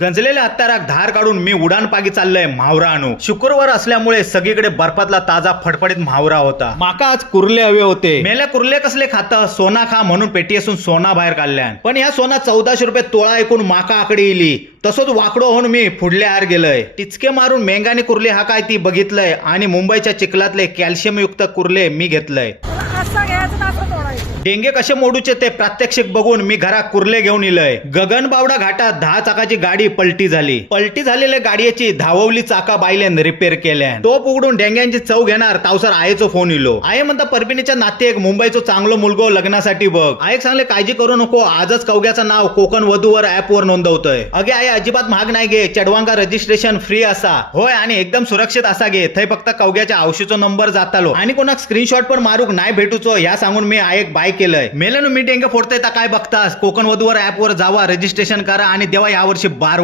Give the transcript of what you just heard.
गंजलेल्या हत्याराक धार काढून मी उडान पागी चाललंय म्हावरा आणू. शुक्रवार असल्यामुळे सगळीकडे बर्फातला ताजा फडफडीत म्हावरा होता. माका आज कुर्ले हवे होते. मेल्या कुर्ले कसले खाता, सोना खा म्हणून पेटी असून सोना बाहेर काढल्यान. पण या सोना 1400 रुपये तोळा ऐकून माका आकडे इली. तसंच वाकडो होऊन मी पुढल्या आर गेलय. टिचके मारून मेंगाने कुर्ले हा काय ती बघितलंय आणि मुंबईच्या चिखलातले कॅल्शियम युक्त कुर्ले मी घेतलंय. डेंगे कसे मोडूचे ते प्रात्यक्षिक बघून मी घरात कुर्ले घेऊन इलय. गगनबावडा घाटात 10 चाकाची गाडी पलटी झाली. पलटी झालेल्या गाडीची धाववली चाका बायल्यान रिपेअर केल्यान. टोप उघडून डेंग्यांची चव घेणार तावसर आईचा फोन इलो. आई म्हणता परभणीच्या नाते एक मुंबईचं चांगलं मुलगो लग्नासाठी बघ. आई सांगले काळजी करू नको, आजच कवग्याचं नाव कोकण वधूवर ऍप वर नोंदवतोय. अगे आई अजिबात महाग नाही गे, चढवांगा रजिस्ट्रेशन फ्री असा. होय आणि एकदम सुरक्षित असा गे. थंय फक्त कवग्याच्या औषधीचा नंबर जातालो आणि कोणाक स्क्रीनशॉट पण मारूक नाही भेटूचो या सांगून मी एक बाय केलंय. मेल्यानं मी डेंगे फोडतोय ता काय बघतास, कोकण वधूवर ऍप वर जावा, रजिस्ट्रेशन करा आणि देवा यावर्षी 12